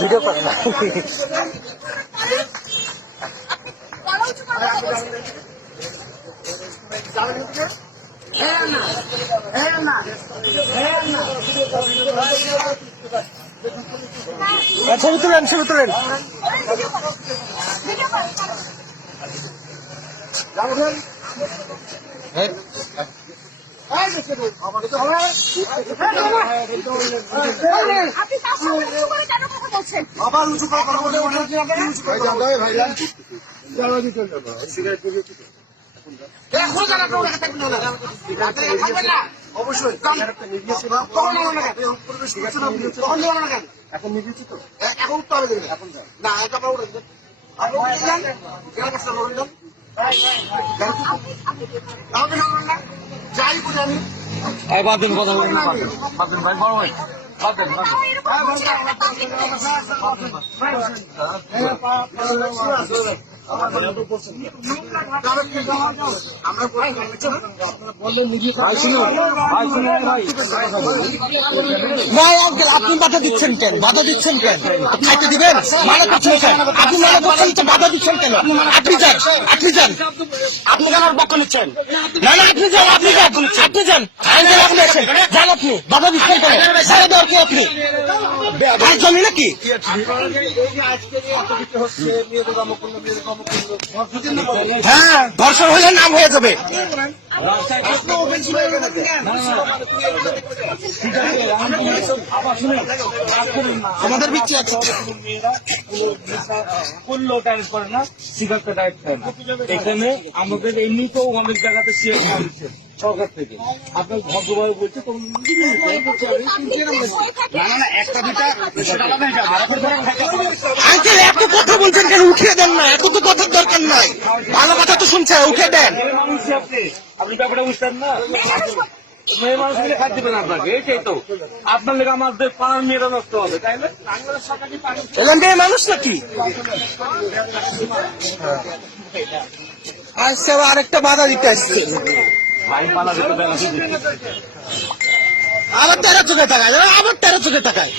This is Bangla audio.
ভিডিও কর না। ছবি তুলেন, ছবি তুলেন। আবার উঁচু করে কথা বলে অবশ্যই এখন নিয়েছি তো এখন তো এখন না যাই বলি আমি বাদেন কথা বলবেন, বাদেন ভাই, বড় ভাই বাদেন। আপনি বাধা দিচ্ছেন কেন? বাধা দিচ্ছেন কেন? খাইতে দিবেন? মানা করছেন কেন? আপনি মানা করছেন, বাধা দিচ্ছেন কেন? আপনি যান, আপনি যান, আপনি কেন পক্ষ নিচ্ছেন? না না, আপনি যান, আপনি যান, আপনি যান, আপনি আসেন, যান, আপনি বাধা দিচ্ছেন কেন? সারা দেওয়ার কি আপনি জমি নাকি? হ্যাঁ, ধর্ষণ হলে নাম হয়ে যাবে। আমাদের বিক্রি আছে করলেও ডাইরেক্ট করে না, সিগারেটটা ডাইরেক্ট করে না। এখানে আমাদের এমনিতেও অনেক জায়গাতে শেয়ার দিচ্ছে সরকার থেকে। আপনার ভদ্রভাবে বলছে এত কথা বলছেন কেন? উঠিয়ে দেন না, এত তো কথার দরকার নাই। ভালো কথা তো শুনছে, উঠে দেন। আপনি ব্যাপারটা বুঝতেন না। মেয়ে মানুষ মিলে খাদ্য দেবেন আপনাকে, এইটাই তো আপনার লেগে আমাদের পাড়ার মেয়েরা নষ্ট হবে, তাই না? এলাম মেয়ে মানুষ নাকি? আচ্ছা, আরেকটা বাধা দিতে আসছে। আবার 13 চোখে টাকায়, আবার 13 চোখে টাকায়।